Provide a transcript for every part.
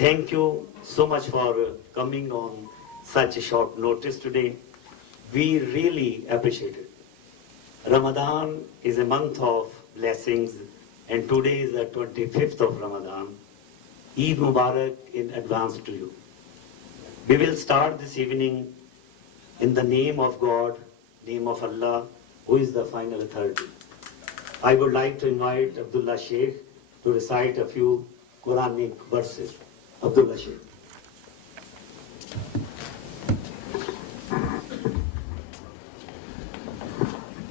Thank you so much for coming on such a short notice today. We really appreciate it. Ramadan is a month of blessings, and today is the 25th of Ramadan. Eid Mubarak in advance to you. We will start this evening in the name of God, name of Allah, who is the final authority. I would like to invite Abdullah Sheikh to recite a few Quranic verses. Abdullah Sheikh.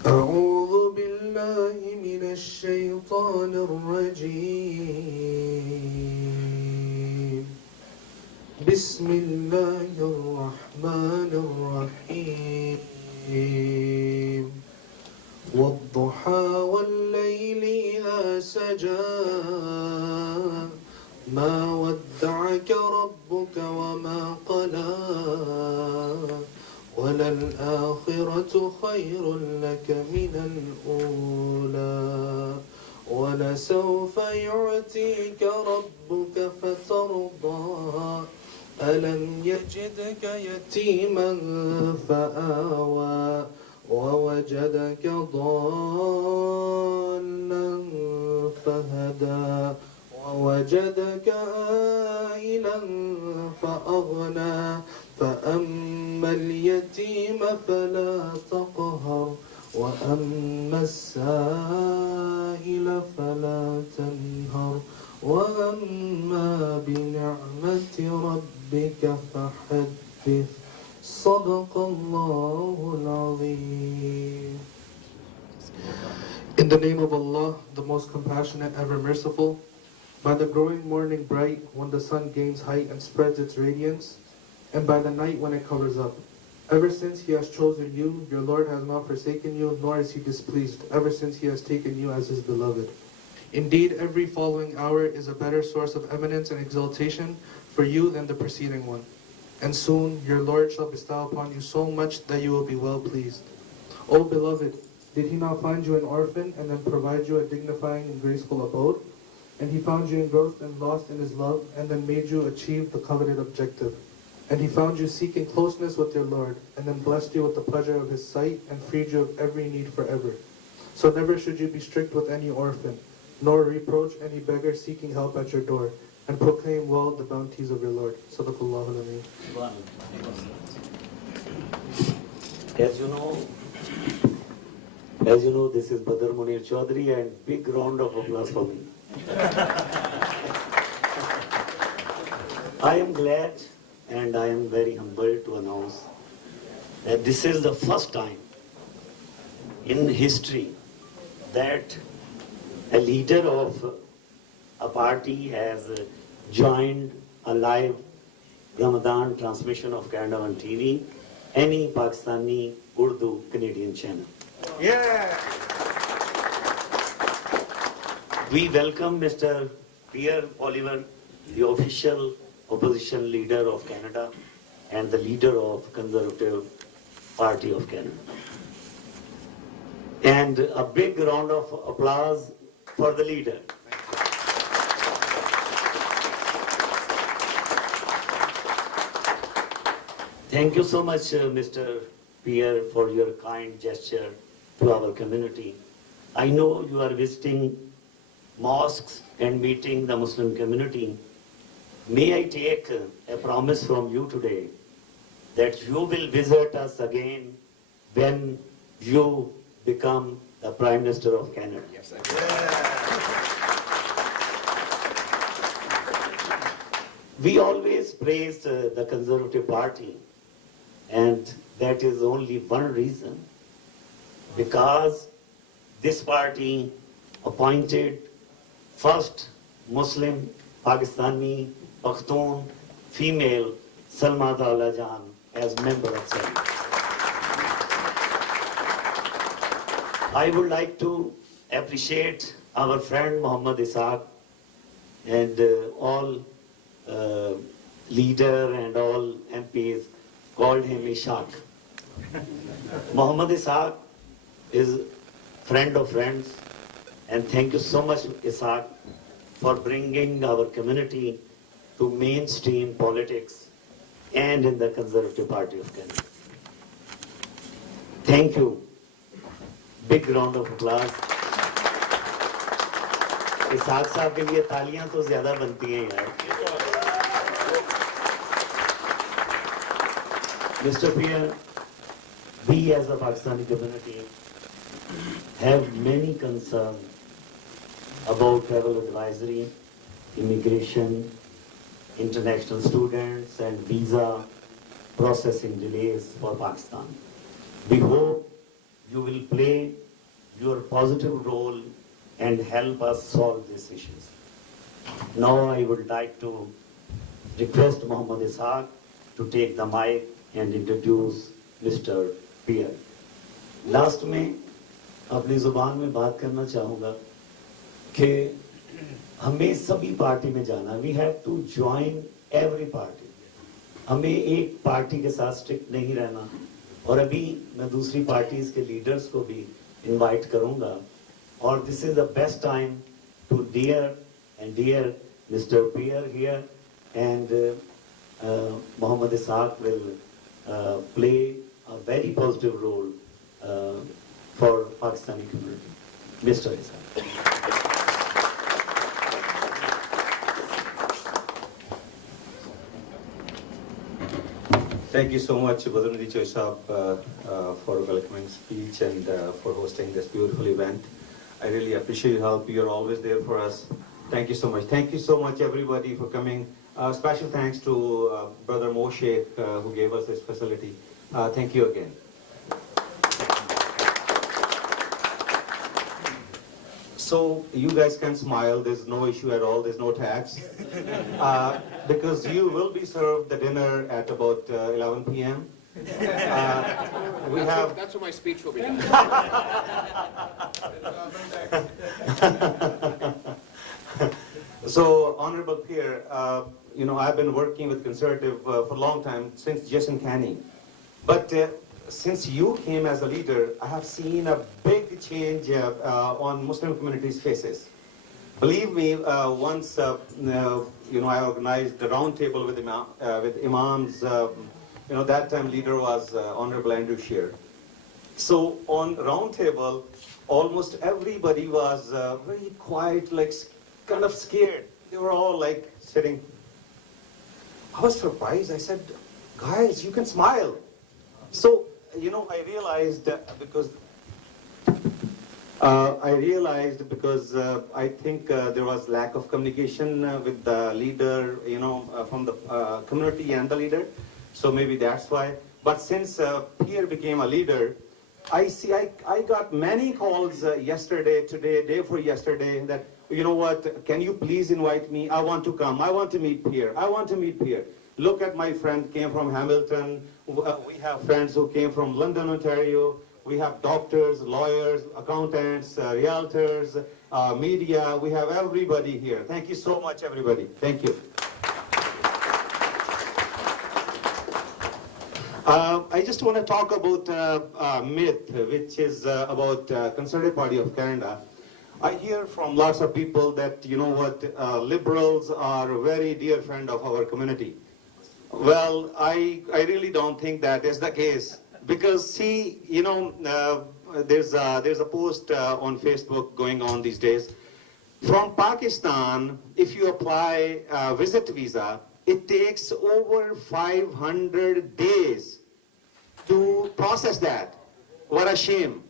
أعوذ بالله من الشيطان الرجيم بسم الله الرحمن الرحيم والضحى والليل إذا سجى ما ودعك ربك وما قلى وللآخرة خير لك من الأولى ولسوف يعطيك ربك فترضى ألم يجدك يتيما فآوى ووجدك ضالا فهدى ووجدك عائلا فأغنى فأما اليتيم فلا تقهر وأما السائل فلا تنهر وأما بنعمة ربك فحدث صدق الله العظيم. In the name of Allah, the most compassionate, ever merciful, by the growing morning bright, when the sun gains height and spreads its radiance, and by the night when it covers up. Ever since He has chosen you, your Lord has not forsaken you, nor is He displeased, ever since He has taken you as His beloved. Indeed, every following hour is a better source of eminence and exaltation for you than the preceding one. And soon your Lord shall bestow upon you so much that you will be well pleased. O beloved, did He not find you an orphan and then provide you a dignifying and graceful abode? And He found you engrossed and lost in His love and then made you achieve the coveted objective. And He found you seeking closeness with your Lord and then blessed you with the pleasure of His sight and freed you of every need forever. So never should you be strict with any orphan, nor reproach any beggar seeking help at your door, and proclaim well the bounties of your Lord. Sadaqallahu al-Azim. As you know, this is Badr Munir Chaudhary, and big round of applause for me. I am glad and I am very humbled to announce that this is the first time in history that a leader of a party has joined a live Ramadan transmission of Canada on TV, any Pakistani Urdu Canadian channel. Yeah! We welcome Mr. Pierre Poilievre, the official opposition leader of Canada and the leader of Conservative Party of Canada. And a big round of applause for the leader. Thank you so much, Mr. Pierre, for your kind gesture to our community. I know you are visiting mosques and meeting the Muslim community. May I take a promise from you today that you will visit us again when you become the Prime Minister of Canada. Yes, We always praise the Conservative Party, and that is only one reason, because this party appointed first Muslim Pakistani Pakhtun female Salma Dawla Jan as member of Senate. I would like to appreciate our friend Muhammad Ishaq and all leader and all MPs called him Ishaq. Muhammad Ishaq is friend of friends, and thank you so much, Ishaq, for bringing our community to mainstream politics and in the Conservative Party of Canada. Thank you. Big round of applause. Isaac साहब के लिए तालियां तो ज्यादा बनती हैं यार. Mr. Pierre, we as a Pakistani community have many concerns about travel advisory, immigration, international students and visa processing delays for Pakistan. We hope you will play your positive role and help us solve these issues. Now I would like to request Mohammed Ishaq to take the mic and introduce Mr. Pierre. Last में अपनी जुबान में बात करना चाहूँगा कि हमें सभी पार्टी में जाना. We have to join every party. हमें एक पार्टी के साथ स्ट्रिक्ट नहीं रहना. और अभी मैं दूसरी पार्टीज के लीडर्स को भी इनवाइट करूँगा. और this is the best time to dear Mr. Pierre here, and Mohammed Ishaq will play a very positive role for Pakistani community. Mr. Ishaq. Thank you so much, Badruddin Choisab, for a welcoming speech and for hosting this beautiful event. I really appreciate your help. You're always there for us. Thank you so much. Thank you so much, everybody, for coming. Special thanks to Brother Moshe, who gave us this facility. Thank you again. So you guys can smile. There's no issue at all. There's no tax. Because you will be served the dinner at about 11 p.m. That's when my speech will be done. So, Honorable Pierre, I've been working with Conservative for a long time, since Jason Canning. But since you came as a leader, I have seen a big change on Muslim communities' faces. Believe me, once I organized the roundtable with imams. That time leader was Honorable Andrew Scheer. So on roundtable, almost everybody was very quiet, like kind of scared. They were all like sitting. I was surprised. I said, guys, you can smile. So, I realized because I think there was lack of communication with the leader, from the community and the leader. So maybe that's why. But since Pierre became a leader, I got many calls yesterday, today, day before yesterday, that, you know what, can you please invite me? I want to come. I want to meet Pierre. I want to meet Pierre. Look at my friend came from Hamilton. We have friends who came from London, Ontario. We have doctors, lawyers, accountants, realtors, media. We have everybody here. Thank you so much, everybody. Thank you. I just want to talk about a myth, which is about Conservative Party of Canada. I hear from lots of people that, liberals are a very dear friend of our community. Well, I really don't think that is the case. Because, see, there's a post on Facebook going on these days. From Pakistan, if you apply a visit visa, it takes over 500 days to process that. What a shame.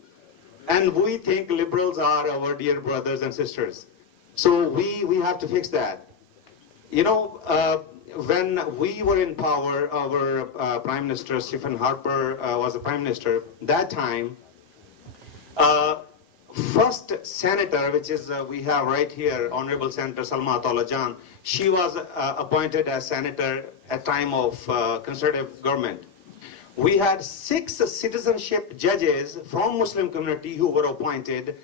And we think liberals are our dear brothers and sisters. So we have to fix that. When we were in power, our Prime Minister, Stephen Harper, was the Prime Minister. That time, first senator, which is we have right here, Honorable Senator Salma Atollah, she was appointed as senator at time of Conservative government. We had 6 citizenship judges from Muslim community who were appointed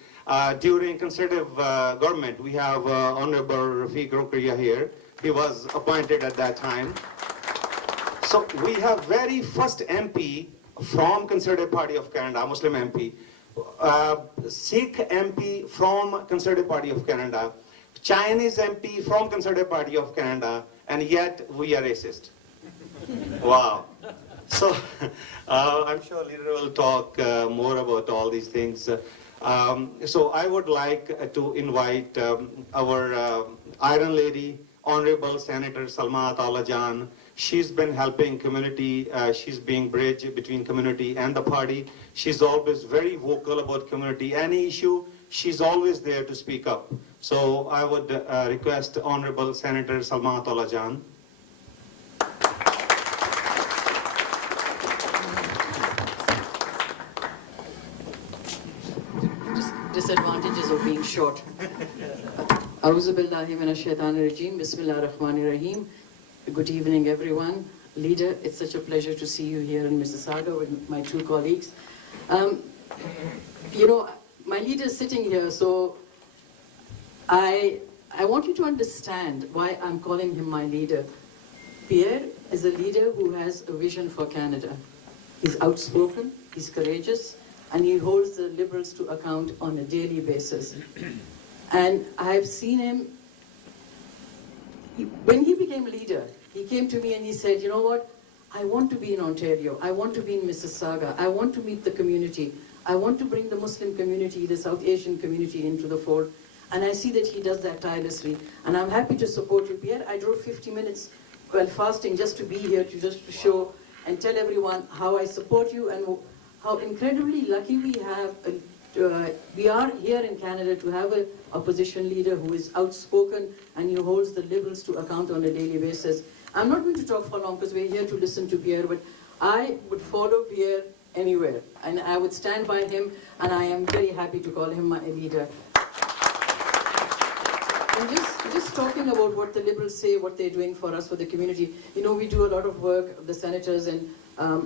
during Conservative government. We have Honorable Rafiq Rokeria here. He was appointed at that time. So we have very first MP from Conservative Party of Canada, Muslim MP, Sikh MP from Conservative Party of Canada, Chinese MP from Conservative Party of Canada, and yet we are racist. Wow. So I'm sure leader will talk more about all these things. So I would like to invite our Iron Lady, Honorable Senator Salma Talajan. She's been helping community. She's being bridge between community and the party. She's always very vocal about community. Any issue, she's always there to speak up. So I would request Honorable Senator Salma Talajan. Disadvantages of being short. A'udhu billahi minash shaitanir rajeem. Bismillahir rahmanir rahim. Good evening, everyone. Leader, it's such a pleasure to see you here in Mississauga with my two colleagues. You know, my leader is sitting here, so I want you to understand why I'm calling him my leader. Pierre is a leader who has a vision for Canada. He's outspoken, he's courageous, and he holds the Liberals to account on a daily basis. And I've seen him, when he became leader, he came to me and he said, you know what, I want to be in Ontario, I want to be in Mississauga, I want to meet the community, I want to bring the Muslim community, the South Asian community into the fold. And I see that he does that tirelessly. And I'm happy to support you, Pierre. I drove 50 minutes while fasting just to be here, to show and tell everyone how I support you and how incredibly lucky we have. We are here in Canada to have an opposition leader who is outspoken and who holds the Liberals to account on a daily basis. I'm not going to talk for long because we're here to listen to Pierre, but I would follow Pierre anywhere, and I would stand by him, and I am very happy to call him my leader. And just talking about what the Liberals say, what they're doing for us, for the community. You know, we do a lot of work, the senators, and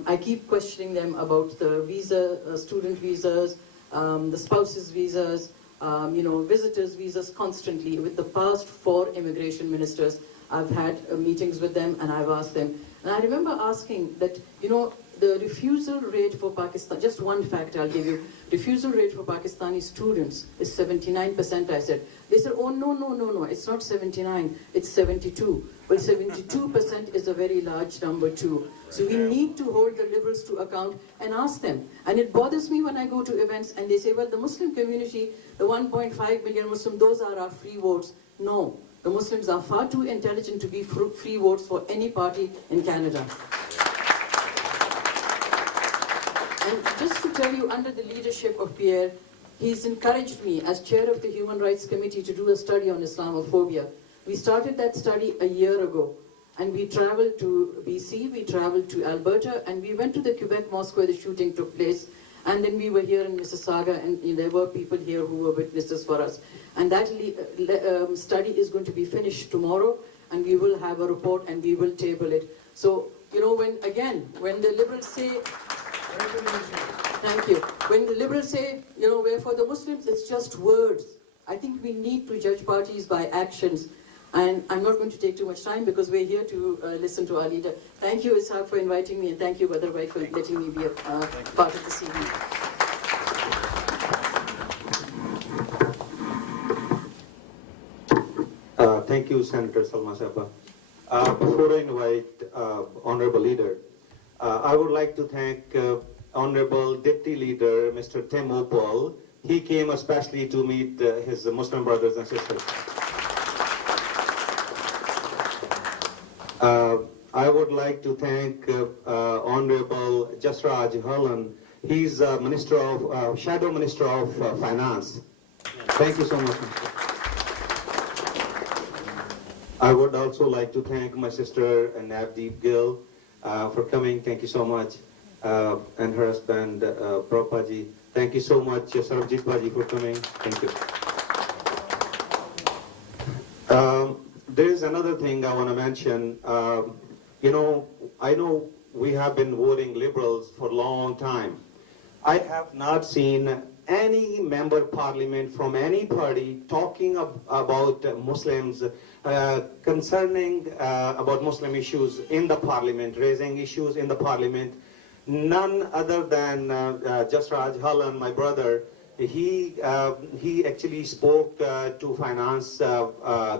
I keep questioning them about the visa, student visas, the spouses visas, you know, visitors visas constantly. With the past 4 immigration ministers, I've had meetings with them and I've asked them. And I remember asking that, you know, the refusal rate for Pakistan, just one fact I'll give you, refusal rate for Pakistani students is 79%, I said. They said, oh, no, it's not 79, it's 72. Well, 72% is a very large number too. So we need to hold the Liberals to account and ask them. And it bothers me when I go to events and they say, well, the Muslim community, the 1.5 million Muslim, those are our free votes. No, the Muslims are far too intelligent to be free votes for any party in Canada. And just to tell you, under the leadership of Pierre, he's encouraged me as chair of the Human Rights Committee to do a study on Islamophobia. We started that study a year ago, and we traveled to BC, we traveled to Alberta, and we went to the Quebec mosque where the shooting took place, and then we were here in Mississauga, and there were people here who were witnesses for us. And that study is going to be finished tomorrow, and we will have a report and we will table it. So, you know, when the Liberals say, thank you. When the Liberals say, you know, we're for the Muslims, it's just words. I think we need to judge parties by actions. And I'm not going to take too much time because we're here to listen to our leader. Thank you, Ishaq, for inviting me, and thank you, Badr Bhai, for letting me be a part of this evening. Thank you, Senator Salma Sahaba. Before I invite Honorable Leader, I would like to thank Honorable Deputy Leader, Mr. Tim Opal. He came especially to meet his Muslim brothers and sisters. I would like to thank Honorable Jasraj Harlan. He's Minister of Shadow Minister of Finance. Thank you so much. I would also like to thank my sister Navdeep Gill for coming. Thank you so much. And her husband Prabhupaji. Thank you so much, Sarabjit Baji, for coming. Thank you. There is another thing I want to mention. You know, I know we have been voting Liberals for a long time. I have not seen any member of parliament from any party talking about Muslims, concerning about Muslim issues in the parliament, raising issues in the parliament. None other than Jasraj Hallan, my brother. He actually spoke to Finance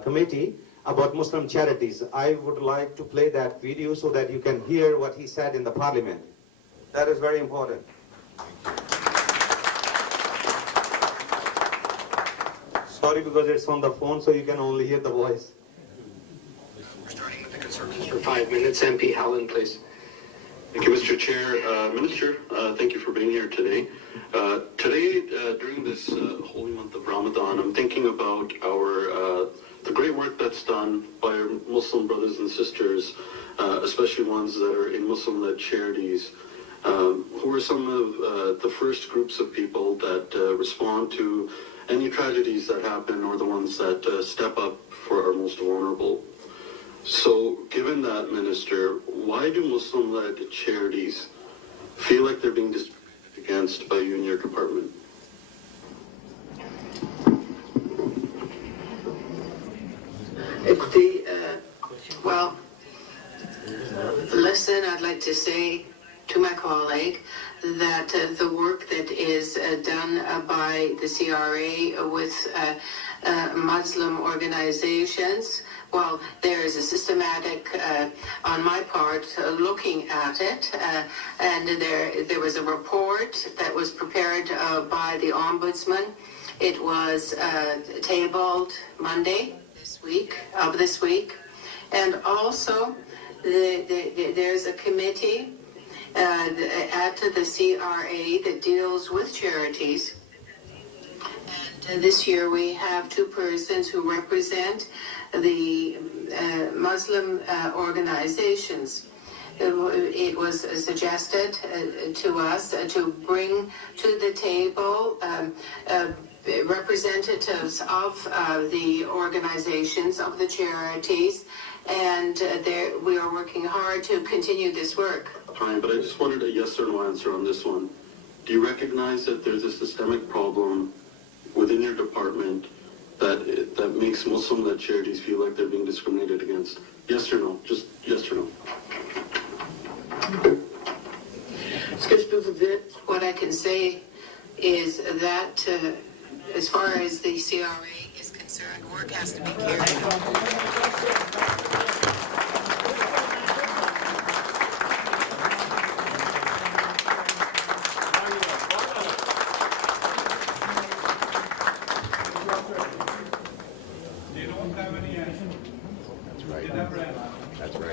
Committee, about Muslim charities. I would like to play that video so that you can hear what he said in the parliament. That is very important. Sorry, because it's on the phone, so you can only hear the voice. We're starting with the Conservatives for 5 minutes. MP Howland, please. Thank you, Mr. Chair. Minister, thank you for being here today. Today, during this holy month of Ramadan, I'm thinking about the great work that's done by our Muslim brothers and sisters, especially ones that are in Muslim-led charities, who are some of the first groups of people that respond to any tragedies that happen, or the ones that step up for our most vulnerable. So, given that, Minister, why do Muslim-led charities feel like they're being discriminated against by you and your department? Well, listen, I'd like to say to my colleague that the work that is done by the CRA with Muslim organizations, well, there is a systematic, on my part, looking at it, and there was a report that was prepared by the Ombudsman. It was tabled Monday this week, and also there's a committee at the CRA that deals with charities. And this year we have two persons who represent the Muslim organizations. It was suggested to us to bring to the table representatives of the organizations, of the charities, and we are working hard to continue this work. Fine, but I just wanted a yes or no answer on this one. Do you recognize that there's a systemic problem within your department that makes Muslim-led charities feel like they're being discriminated against? Yes or no? Just yes or no. What I can say is that as far as the CRA is concerned, work has to be carried out.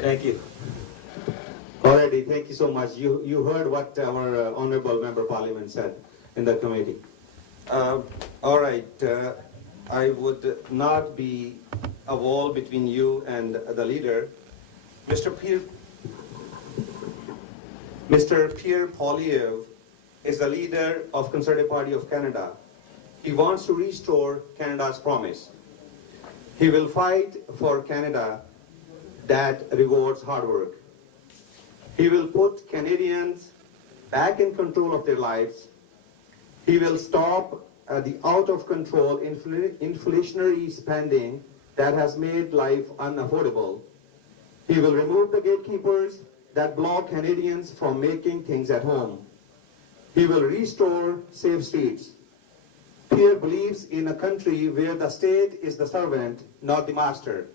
Thank you. Already, thank you so much. You heard what our Honorable Member Parliament said in the committee. All right, I would not be a wall between you and the leader. Mr. Pierre Poilievre is the leader of Conservative Party of Canada. He wants to restore Canada's promise. He will fight for Canada that rewards hard work. He will put Canadians back in control of their lives. He will stop the out-of-control inflationary spending that has made life unaffordable. He will remove the gatekeepers that block Canadians from making things at home. He will restore safe streets. Pierre believes in a country where the state is the servant, not the master.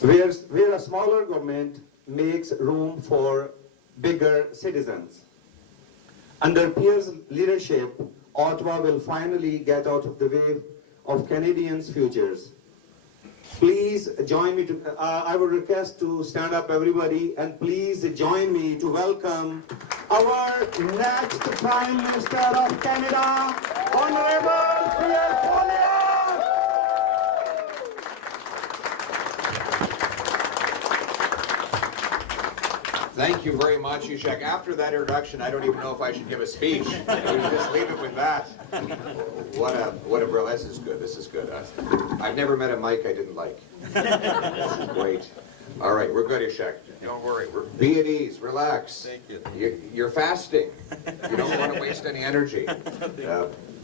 Where a smaller government makes room for bigger citizens. Under Pierre's leadership, Ottawa will finally get out of the way of Canadians' futures. Please join me to, I would request to stand up everybody, and please join me to welcome our next Prime Minister of Canada, Honorable Pierre Poilievre. Thank you very much, Ishak. After that introduction, I don't even know if I should give a speech. We'll just leave it with that. What a bro. This is good. This is good. I've never met a mic I didn't like. This is great. All right, we're good, Ishak. Don't worry. Be at ease. Relax. Thank you. You're fasting. You don't want to waste any energy.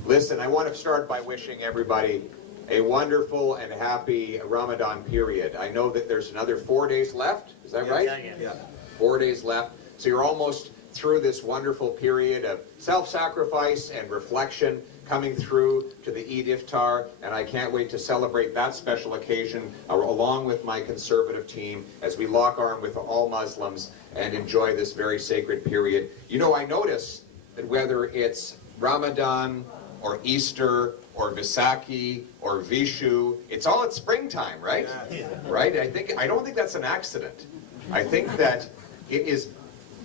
Listen, I want to start by wishing everybody a wonderful and happy Ramadan period. I know that there's another 4 days left. Is that right? Yeah. 4 days left. So you're almost through this wonderful period of self-sacrifice and reflection. coming through to the Eid Iftar, and I can't wait to celebrate that special occasion along with my conservative team as we lock arm with all Muslims and enjoy this very sacred period. You know, I notice that whether it's Ramadan or Easter or Vaisakhi or Vishu, it's all at springtime, right? Yeah. Right? I don't think that's an accident. I think that it is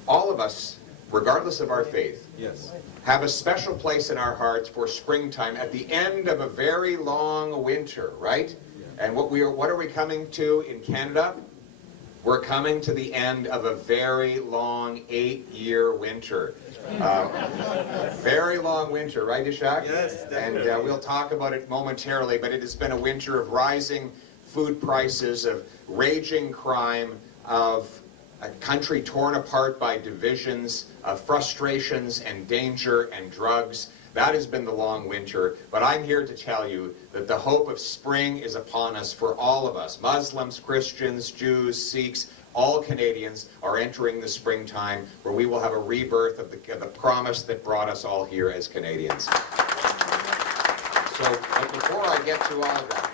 all of us, regardless of our faith, yes, have a special place in our hearts for springtime at the end of a very long winter, right? Yeah. And what are we coming to in Canada? We're coming to the end of a very long 8-year winter. Very long winter, right, Ishak? Yes, definitely. And we'll talk about it momentarily, but it has been a winter of rising food prices, of raging crime, of a country torn apart by divisions, of frustrations and danger and drugs. That has been the long winter, but I'm here to tell you that the hope of spring is upon us for all of us. Muslims, Christians, Jews, Sikhs, all Canadians are entering the springtime where we will have a rebirth of the promise that brought us all here as Canadians. So, but before I get to all of that,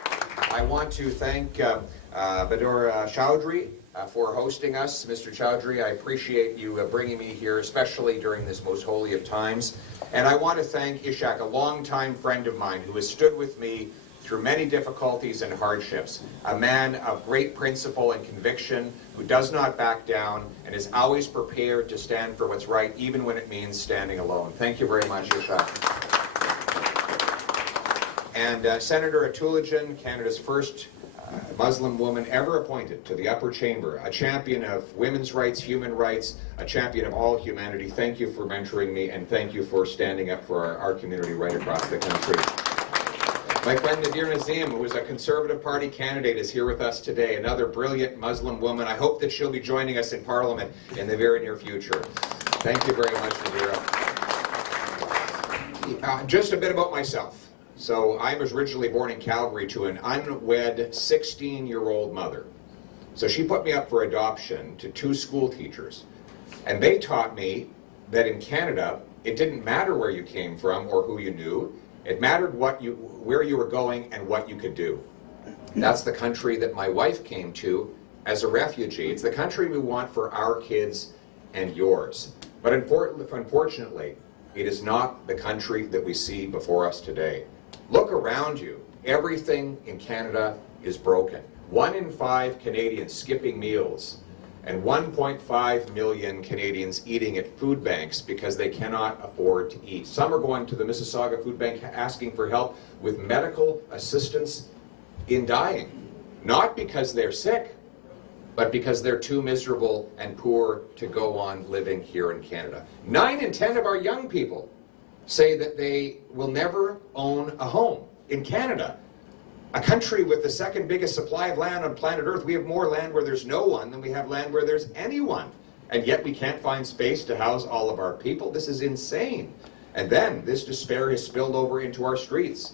I want to thank Badur Chowdhury for hosting us. Mr. Chowdhury, I appreciate you bringing me here, especially during this most holy of times. And I want to thank Ishak, a longtime friend of mine who has stood with me through many difficulties and hardships, a man of great principle and conviction who does not back down and is always prepared to stand for what's right, even when it means standing alone. Thank you very much, Ishak. And Senator Atulajan, Canada's first Muslim woman ever appointed to the upper chamber, a champion of women's rights, human rights, a champion of all humanity. Thank you for mentoring me, and thank you for standing up for our community right across the country. My friend Nadir Nazim, who is a Conservative Party candidate, is here with us today, another brilliant Muslim woman. I hope that she'll be joining us in Parliament in the very near future. Thank you very much, Nadir. Just a bit about myself. So I was originally born in Calgary to an unwed 16-year-old mother. So she put me up for adoption to 2 school teachers. And they taught me that in Canada, it didn't matter where you came from or who you knew. It mattered where you were going and what you could do. That's the country that my wife came to as a refugee. It's the country we want for our kids and yours. But unfortunately, it is not the country that we see before us today. Look around you. Everything in Canada is broken. 1 in 5 Canadians skipping meals, and 1.5 million Canadians eating at food banks because they cannot afford to eat. Some are going to the Mississauga Food Bank asking for help with medical assistance in dying. Not because they're sick, but because they're too miserable and poor to go on living here in Canada. 9 in 10 of our young people say that they will never own a home in Canada. A country with the 2nd biggest supply of land on planet Earth. We have more land where there's no one than we have land where there's anyone. And yet we can't find space to house all of our people. This is insane. And then this despair has spilled over into our streets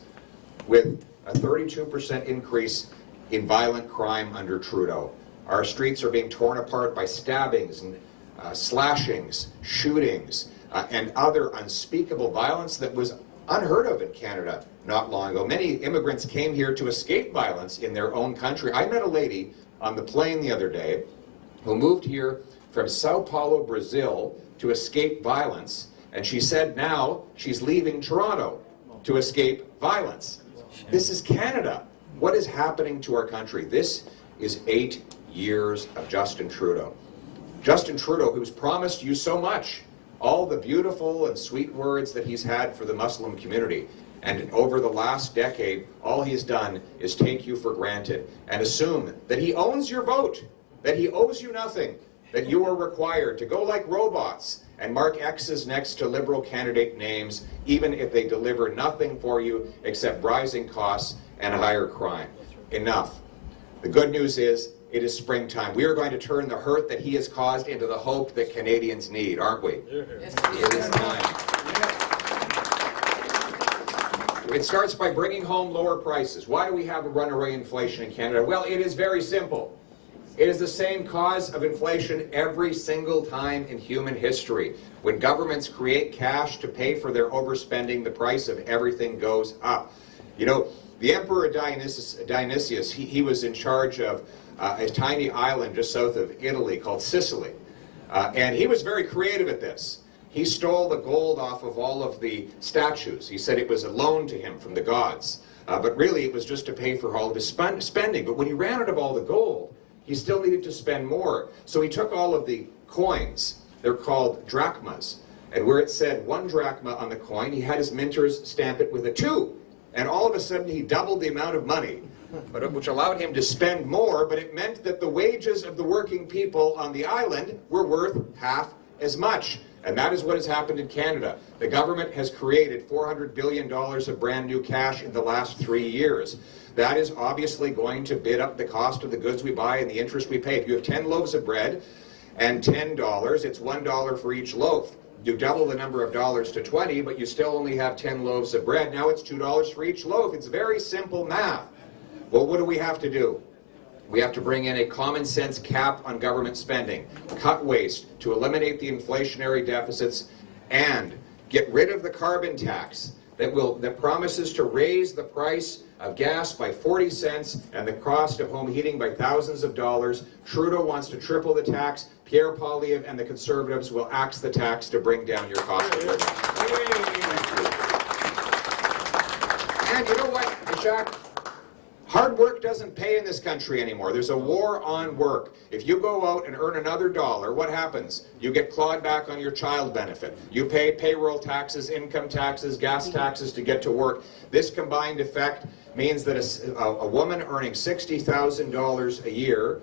with a 32% increase in violent crime under Trudeau. Our streets are being torn apart by stabbings and slashings, shootings, and other unspeakable violence that was unheard of in Canada not long ago. Many immigrants came here to escape violence in their own country. I met a lady on the plane the other day who moved here from Sao Paulo, Brazil, to escape violence, and she said now she's leaving Toronto to escape violence. This is Canada. What is happening to our country? This is 8 years of Justin Trudeau. Justin Trudeau, who's promised you so much, all the beautiful and sweet words that he's had for the Muslim community. And over the last decade, all he's done is take you for granted and assume that he owns your vote, that he owes you nothing, that you are required to go like robots and mark X's next to Liberal candidate names, even if they deliver nothing for you except rising costs and higher crime. Enough. The good news is, it is springtime. We are going to turn the hurt that he has caused into the hope that Canadians need, aren't we? Yes. It is time. It starts by bringing home lower prices. Why do we have a runaway inflation in Canada? Well, it is very simple. It is the same cause of inflation every single time in human history. When governments create cash to pay for their overspending, the price of everything goes up. You know, the Emperor Dionysius, he was in charge of a tiny island just south of Italy called Sicily. And he was very creative at this. He stole the gold off of all of the statues. He said it was a loan to him from the gods. But really it was just to pay for all of his spending. But when he ran out of all the gold, he still needed to spend more. So he took all of the coins. They're called drachmas. And where it said 1 drachma on the coin, he had his minters stamp it with a 2. And all of a sudden he doubled the amount of money, which allowed him to spend more, but it meant that the wages of the working people on the island were worth half as much. And that is what has happened in Canada. The government has created $400 billion of brand new cash in the last 3 years. That is obviously going to bid up the cost of the goods we buy and the interest we pay. If you have 10 loaves of bread and $10, it's $1 for each loaf. You double the number of dollars to 20, but you still only have 10 loaves of bread. Now it's $2 for each loaf. It's very simple math. Well, what do we have to do? We have to bring in a common sense cap on government spending, cut waste to eliminate the inflationary deficits, and get rid of the carbon tax that promises to raise the price of gas by 40 cents and the cost of home heating by thousands of dollars. Trudeau wants to triple the tax. Pierre Poilievre and the Conservatives will axe the tax to bring down your cost of living. And you know what, Jacques? Hard work doesn't pay in this country anymore. There's a war on work. If you go out and earn another $1, what happens? You get clawed back on your child benefit. You pay payroll taxes, income taxes, gas taxes to get to work. This combined effect means that a woman earning $60,000 a year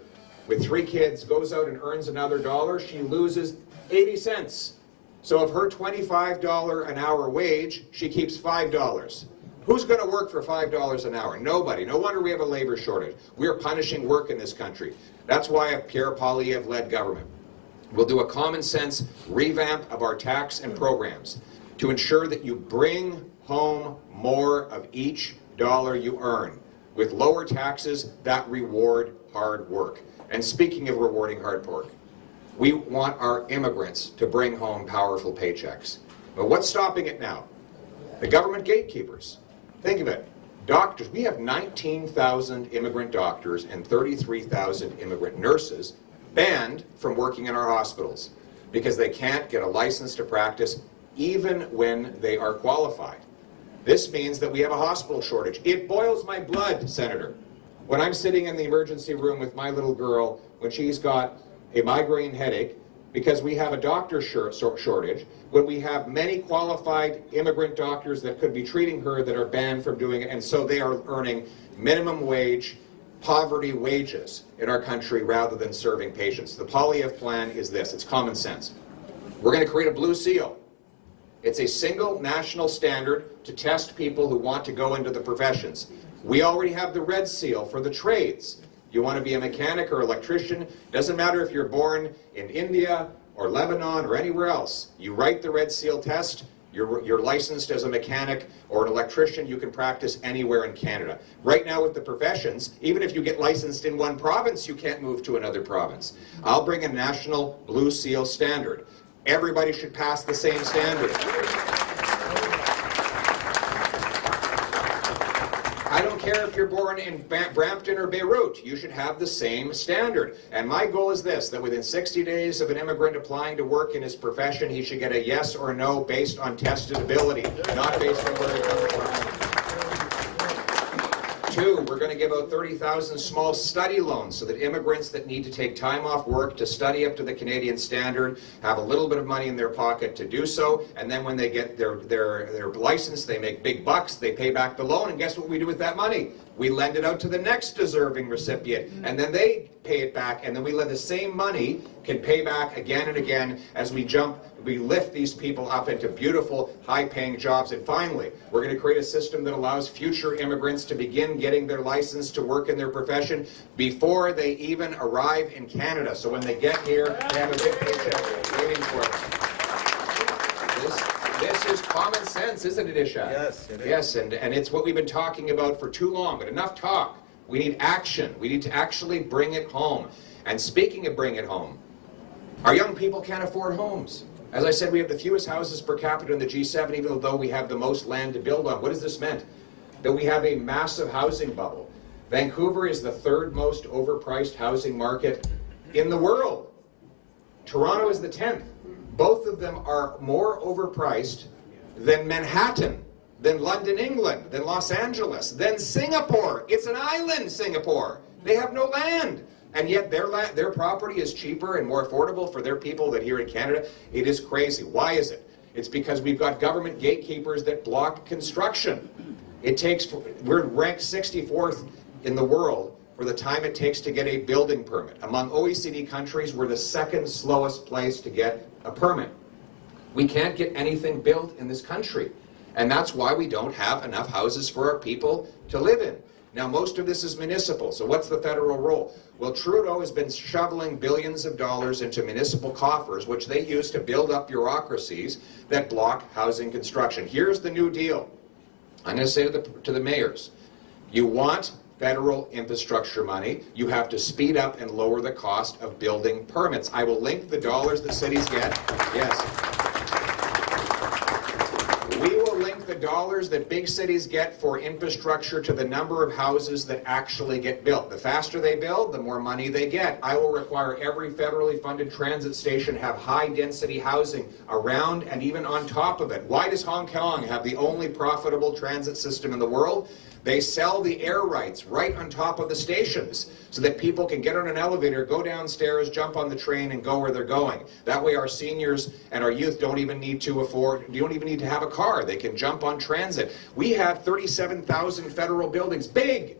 with 3 kids goes out and earns another $1, she loses 80 cents. So of her $25 an hour wage, she keeps $5. Who's going to work for $5 an hour? Nobody. No wonder we have a labor shortage. We're punishing work in this country. That's why a Pierre Poilievre-led government will do a common sense revamp of our tax and programs to ensure that you bring home more of each dollar you earn with lower taxes that reward hard work. And speaking of rewarding hard work, we want our immigrants to bring home powerful paychecks. But what's stopping it now? The government gatekeepers. Think of it. Doctors, we have 19,000 immigrant doctors and 33,000 immigrant nurses banned from working in our hospitals because they can't get a license to practice even when they are qualified. This means that we have a hospital shortage. It boils my blood, Senator, when I'm sitting in the emergency room with my little girl when she's got a migraine headache because we have a doctor shortage, when we have many qualified immigrant doctors that could be treating her that are banned from doing it, and so they are earning minimum wage, poverty wages in our country rather than serving patients. The Poilievre plan is this. It's common sense. We're going to create a blue seal. It's a single national standard to test people who want to go into the professions. We already have the red seal for the trades. You want to be a mechanic or electrician, doesn't matter if you're born in India or Lebanon or anywhere else. You write the red seal test, you're licensed as a mechanic or an electrician, you can practice anywhere in Canada. Right now with the professions, even if you get licensed in one province, you can't move to another province. I'll bring a national blue seal standard. Everybody should pass the same standard. I don't care if you're born in Brampton or Beirut, you should have the same standard. And my goal is this, that within 60 days of an immigrant applying to work in his profession, he should get a yes or no based on tested ability, not based on where he comes from. 2, we're going to give out 30,000 small study loans so that immigrants that need to take time off work to study up to the Canadian standard have a little bit of money in their pocket to do so, and then when they get their license, they make big bucks, they pay back the loan, and guess what we do with that money? We lend it out to the next deserving recipient, and then they pay it back, and then we let the same money can pay back again and again as we lift these people up into beautiful, high-paying jobs. And finally, we're going to create a system that allows future immigrants to begin getting their license to work in their profession before they even arrive in Canada. So when they get here, they have a big paycheck waiting for them. This is common sense, isn't it, Isha? Yes, it is. Yes, and it's what we've been talking about for too long, but enough talk. We need action. We need to actually bring it home. And speaking of bring it home, our young people can't afford homes. As I said, we have the fewest houses per capita in the G7, even though we have the most land to build on. What has this meant? That we have a massive housing bubble. Vancouver is the third most overpriced housing market in the world. Toronto is the 10th. Both of them are more overpriced than Manhattan, than London, England, than Los Angeles, than Singapore. It's an island, Singapore. They have no land. And yet their property is cheaper and more affordable for their people than here in Canada. It is crazy. Why is it? It's because we've got government gatekeepers that block construction. We're ranked 64th in the world for the time it takes to get a building permit. Among OECD countries, we're the second slowest place to get a permit. We can't get anything built in this country. And that's why we don't have enough houses for our people to live in. Now, most of this is municipal, so what's the federal role? Well, Trudeau has been shoveling billions of dollars into municipal coffers, which they use to build up bureaucracies that block housing construction. Here's the new deal. I'm going to say to the mayors, you want federal infrastructure money, you have to speed up and lower the cost of building permits. I will link the dollars that cities get. Yes. We will link the dollars that big cities get for infrastructure to the number of houses that actually get built. The faster they build, the more money they get. I will require every federally funded transit station have high-density housing around and even on top of it. Why does Hong Kong have the only profitable transit system in the world? They sell the air rights right on top of the stations so that people can get on an elevator, go downstairs, jump on the train, and go where they're going. That way our seniors and our youth don't even need to have a car. They can jump on transit. We have 37,000 federal buildings, big,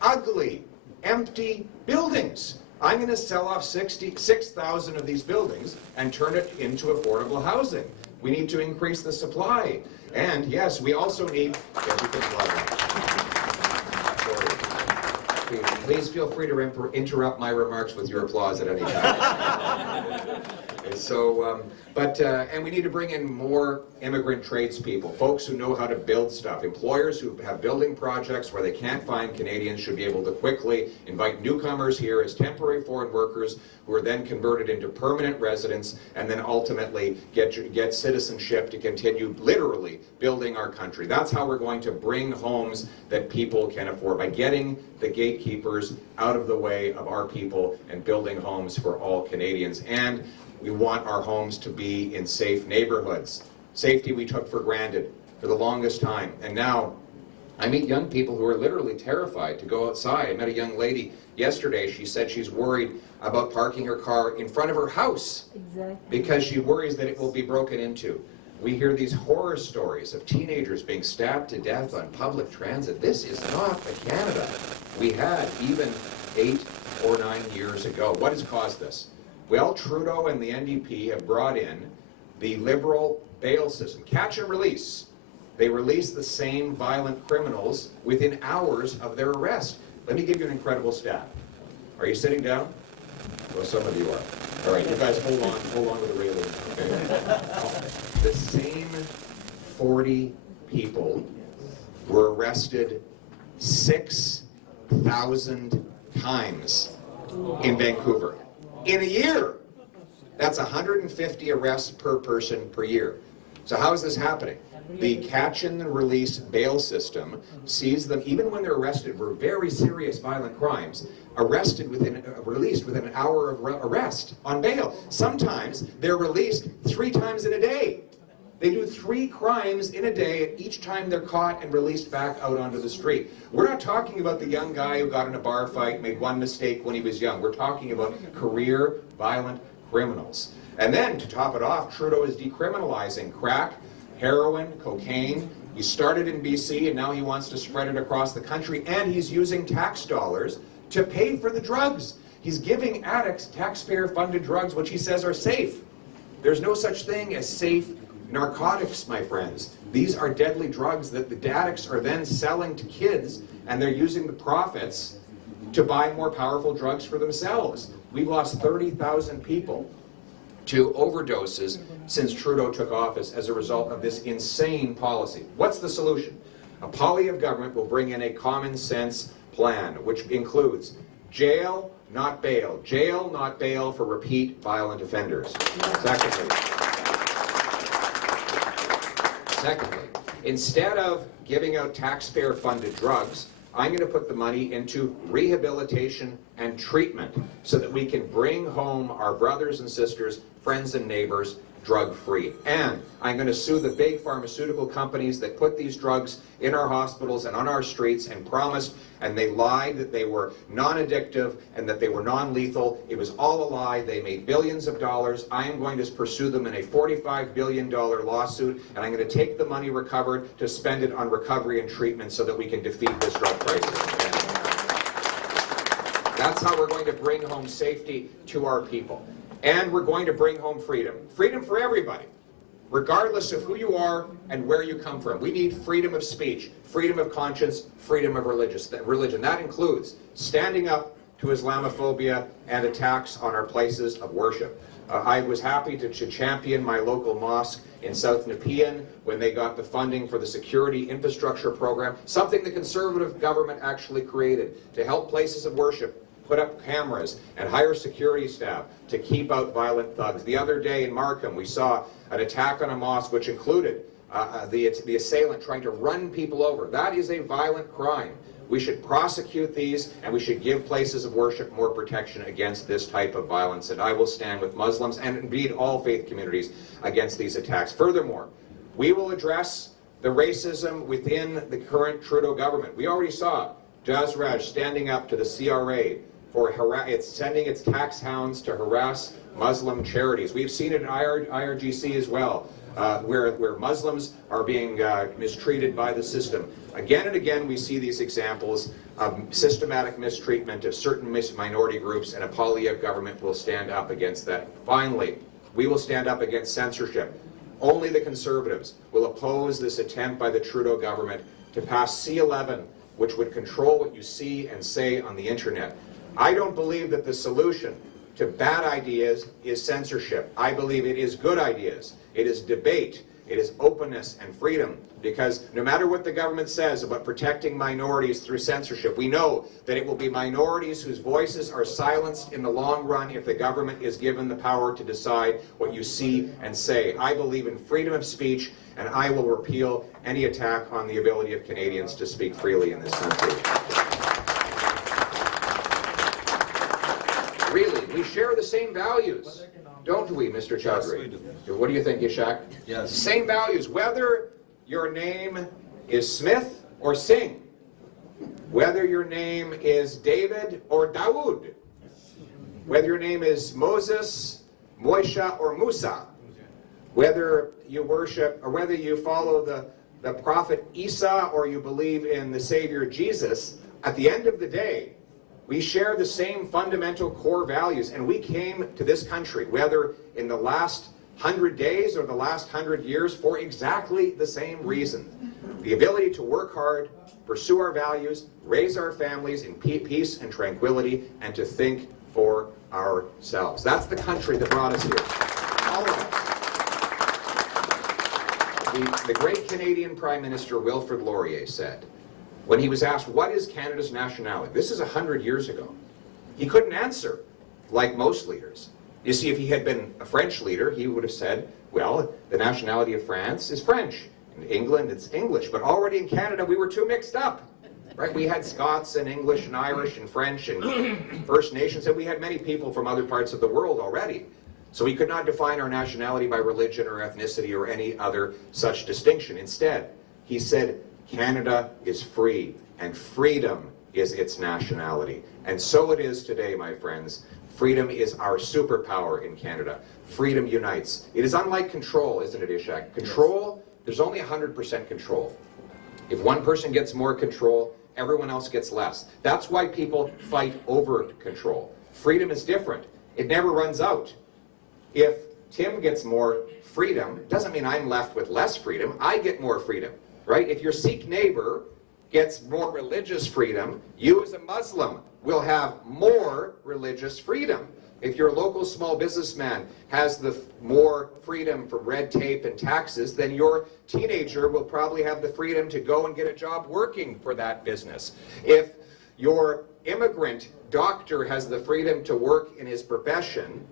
ugly, empty buildings. I'm going to sell off 6,000 of these buildings and turn it into affordable housing. We need to increase the supply. And yes, we also need... Please feel free to interrupt my remarks with your applause at any time. So, and we need to bring in more immigrant tradespeople, folks who know how to build stuff. Employers who have building projects where they can't find Canadians should be able to quickly invite newcomers here as temporary foreign workers who are then converted into permanent residents and then ultimately get citizenship to continue literally building our country. That's how we're going to bring homes that people can afford, by getting the gatekeepers out of the way of our people and building homes for all Canadians. And we want our homes to be in safe neighborhoods. Safety we took for granted for the longest time. And now I meet young people who are literally terrified to go outside. I met a young lady yesterday. She said she's worried about parking her car in front of her house because she worries that it will be broken into. We hear these horror stories of teenagers being stabbed to death on public transit. This is not the Canada we had even 8 or 9 years ago. What has caused this? Well, Trudeau and the NDP have brought in the Liberal bail system. Catch and release. They release the same violent criminals within hours of their arrest. Let me give you an incredible stat. Are you sitting down? Well, some of you are. All right, you guys hold on with the railing. Okay. The same 40 people were arrested 6,000 times in Vancouver. In a year. That's 150 arrests per person per year. So how is this happening? The catch and release bail system sees them, even when they're arrested for very serious violent crimes, released within an hour of arrest on bail. Sometimes they're released 3 times in a day. They do 3 crimes in a day, and each time they're caught and released back out onto the street. We're not talking about the young guy who got in a bar fight, made one mistake when he was young. We're talking about career violent criminals. And then, to top it off, Trudeau is decriminalizing crack, heroin, cocaine. He started in BC, and now he wants to spread it across the country, and he's using tax dollars to pay for the drugs. He's giving addicts taxpayer-funded drugs, which he says are safe. There's no such thing as safe narcotics, my friends. These are deadly drugs that the addicts are then selling to kids, and they're using the profits to buy more powerful drugs for themselves. We've lost 30,000 people to overdoses since Trudeau took office as a result of this insane policy. What's the solution? A Poilievre government will bring in a common sense plan, which includes jail, not bail. Jail, not bail for repeat violent offenders. Secondly, Secondly, instead of giving out taxpayer-funded drugs, I'm going to put the money into rehabilitation and treatment so that we can bring home our brothers and sisters, friends and neighbors, drug-free. And I'm going to sue the big pharmaceutical companies that put these drugs in our hospitals and on our streets and promised, and they lied that they were non-addictive and that they were non-lethal. It was all a lie. They made billions of dollars. I am going to pursue them in a $45 billion lawsuit, and I'm going to take the money recovered to spend it on recovery and treatment so that we can defeat this drug crisis. That's how we're going to bring home safety to our people. And we're going to bring home freedom. Freedom for everybody, regardless of who you are and where you come from. We need freedom of speech, freedom of conscience, freedom of religion. That includes standing up to Islamophobia and attacks on our places of worship. I was happy to champion my local mosque in South Nepean when they got the funding for the security infrastructure program, something the Conservative government actually created to help places of worship put up cameras and hire security staff to keep out violent thugs. The other day in Markham, we saw an attack on a mosque which included the assailant trying to run people over. That is a violent crime. We should prosecute these, and we should give places of worship more protection against this type of violence. And I will stand with Muslims and indeed all faith communities against these attacks. Furthermore, we will address the racism within the current Trudeau government. We already saw Jasraj standing up to the CRA for sending its tax hounds to harass Muslim charities. We've seen it in IRGC as well, where Muslims are being mistreated by the system. Again and again, we see these examples of systematic mistreatment of certain minority groups, and a Poilievre government will stand up against that. Finally, we will stand up against censorship. Only the Conservatives will oppose this attempt by the Trudeau government to pass C-11, which would control what you see and say on the internet. I don't believe that the solution to bad ideas is censorship. I believe it is good ideas. It is debate. It is openness and freedom. Because no matter what the government says about protecting minorities through censorship, we know that it will be minorities whose voices are silenced in the long run if the government is given the power to decide what you see and say. I believe in freedom of speech, and I will repeal any attack on the ability of Canadians to speak freely in this country. Really, we share the same values, don't we, Mr. Chaudhry? Yes, we do. What do you think, Ishak? Yes. Same values, whether your name is Smith or Singh, whether your name is David or Dawood, whether your name is Moses, Moisha, or Musa, whether you worship or whether you follow the prophet Isa or you believe in the Savior Jesus, at the end of the day, we share the same fundamental core values, and we came to this country, whether in the last 100 days or the last 100 years, for exactly the same reason. The ability to work hard, pursue our values, raise our families in peace and tranquility, and to think for ourselves. That's the country that brought us here. All of us. The great Canadian Prime Minister Wilfrid Laurier said, when he was asked, what is Canada's nationality? This is 100 years ago. He couldn't answer, like most leaders. You see, if he had been a French leader, he would have said, well, the nationality of France is French. In England, it's English. But already in Canada, we were too mixed up. Right? We had Scots and English and Irish and French and First Nations, and we had many people from other parts of the world already. So we could not define our nationality by religion or ethnicity or any other such distinction. Instead, he said, Canada is free, and freedom is its nationality. And so it is today, my friends. Freedom is our superpower in Canada. Freedom unites. It is unlike control, isn't it, Ishak? Control, there's only 100% control. If one person gets more control, everyone else gets less. That's why people fight over control. Freedom is different. It never runs out. If Tim gets more freedom, it doesn't mean I'm left with less freedom. I get more freedom. Right? If your Sikh neighbor gets more religious freedom, you as a Muslim will have more religious freedom. If your local small businessman has the more freedom from red tape and taxes, then your teenager will probably have the freedom to go and get a job working for that business. If your immigrant doctor has the freedom to work in his profession,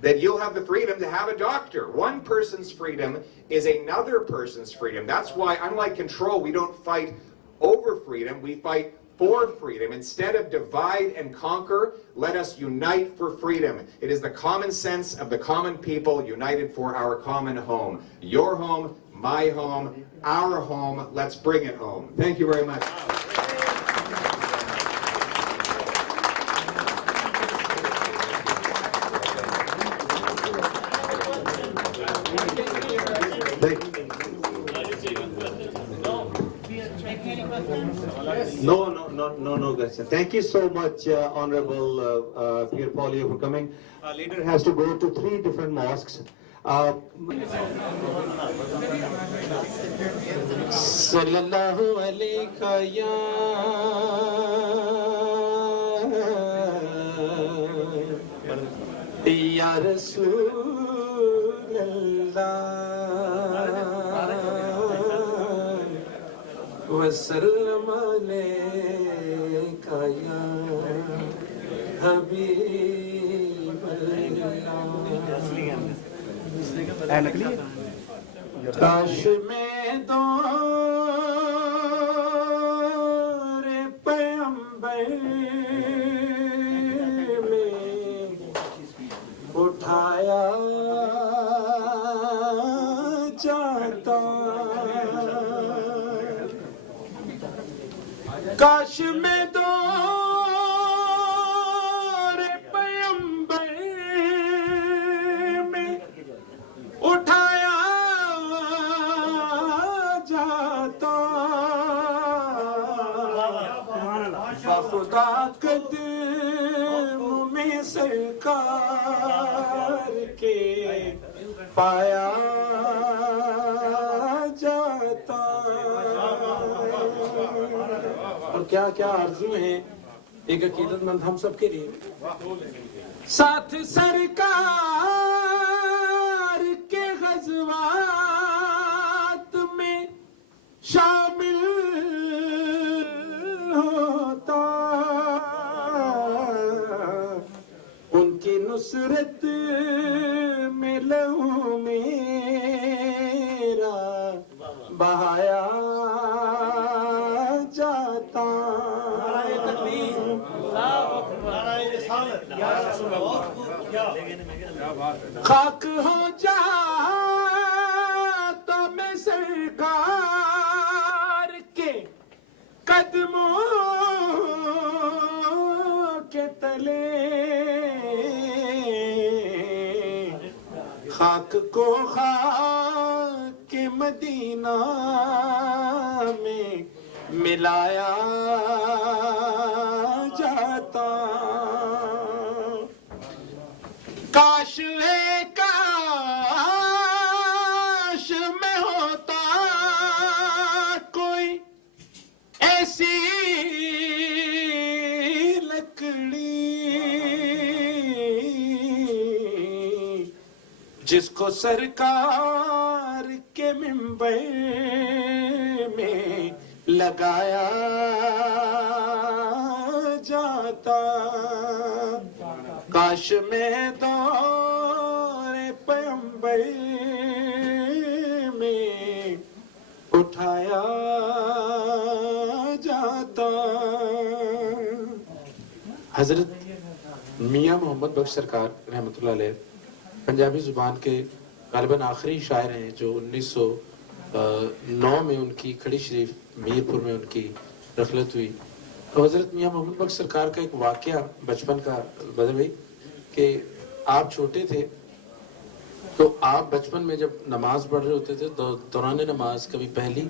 that you'll have the freedom to have a doctor. One person's freedom is another person's freedom. That's why, unlike control, we don't fight over freedom, we fight for freedom. Instead of divide and conquer, let us unite for freedom. It is the common sense of the common people united for our common home. Your home, my home, our home. Let's bring it home. Thank you very much. No question. Thank you so much, Honorable Pierre Poilievre, for coming. Our leader has to go to 3 different mosques. Sallallahu alayka ya Rasulallah wa sallam alayka ya Habiballah. کاش میں دور پیغمبر میں اٹھایا جاتا کاش میں دور پیغمبر میں اٹھایا خدا قدم میں سرکار کے پایا جاتا اور کیا کیا آرزو ہیں ایک عقیدت مند ہم سب کے لیے ساتھ سرکار کے غزوات میں شامل ہوتا ان کی نصرت میں لہو میرا بہایا جاتا خاک ہو جاتا میں سرکار کے قدموں کے تلے خاک کو خاک مدینہ میں ملایا جاتا کاش ہے کاش میں ہوتا کوئی ایسی لکڑی جس کو سرکار کے منبر میں لگایا جاتا کاش میں دور پیغمبر میں اٹھایا جاتا حضرت میاں محمد بخش سرکار رحمۃ اللہ علیہ پنجابی زبان کے غالباً آخری شاعر ہیں جو 1909 میں ان کی کھڑی شریف میرپور میں ان کی رخلت ہوئی. تو حضرت میاں محمد بخش سرکار کا ایک واقعہ بچپن کا بدل بھائی کہ آپ چھوٹے تھے تو آپ بچپن میں جب نماز پڑھ رہے ہوتے تھے تو دوران نماز کبھی پہلی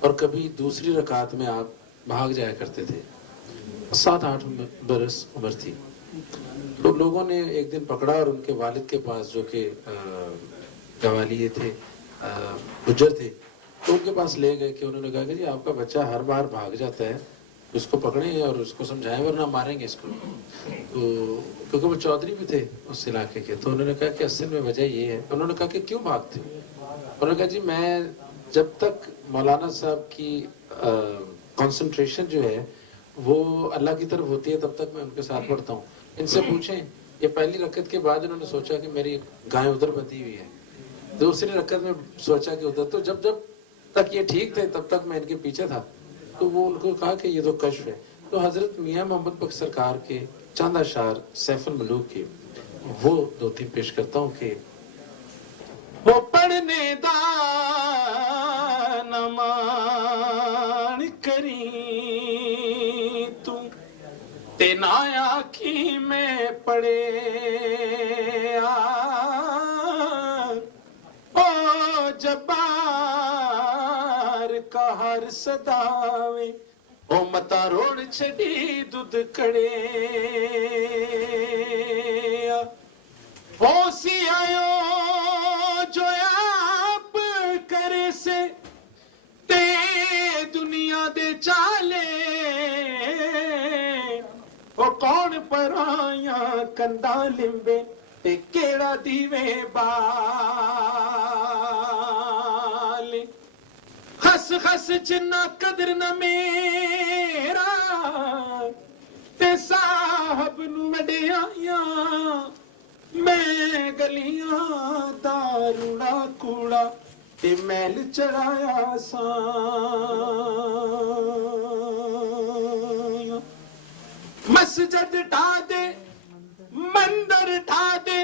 اور کبھی دوسری رکعت میں آپ بھاگ جایا کرتے تھے. 7-8 برس عمر تھی. تو لوگوں نے ایک دن پکڑا اور ان کے والد کے پاس جو کہ گوالیے تھے گجر تھے تو ان کے پاس لے گئے کہ انہوں نے کہا کہ جی آپ کا بچہ ہر بار بھاگ جاتا ہے اس کو پکڑیں اور اس کو سمجھائیں ورنہ ماریں گے اس کو. تو کیونکہ وہ چودھری بھی تھے اس علاقے کے تو انہوں نے کہا کہ اصل میں وجہ یہ ہے. انہوں نے کہا کہ کیوں بھاگتے ہو؟ انہوں نے کہا جی میں جب تک مولانا صاحب کی کنسنٹریشن جو ہے وہ اللہ کی طرف ہوتی ہے تب تک میں ان کے ساتھ پڑھتا ہوں. ان سے پوچھیں ये पहली रकत के बाद उन्होंने सोचा कि मेरी गाय उधर बंधी हुई है, दूसरी रकत में सोचा कि उधर, तो जब जब तक ये ठीक थे तब तक मैं इनके पीछे था, तो वो उनको कहा कि ये तो कश्फ है। तो हजरत मियाँ मोहम्मद बख्श सरकार के चंद अशार सैफुल मलूक के वो 2-3 पेश करता हूँ कि वो पढ़ने दा नमान करी तू ते ना आखी में पढ़े ओ जबार का हर सदावे ओ मता रोड़ छड़ी दूध कड़े ओ सी आयो जो आप करे से ते दुनिया दे चाले ओ कौन पराया कंदा लिंबे ते केड़ा दीवे बाले हस हस जिन्ना कदर न मेरा ते साहब नू वडियाया मैं गलियां दारूड़ा कूड़ा ते मैल चढ़ाया सा मस्जिद ढा दे मंदिर ढा दे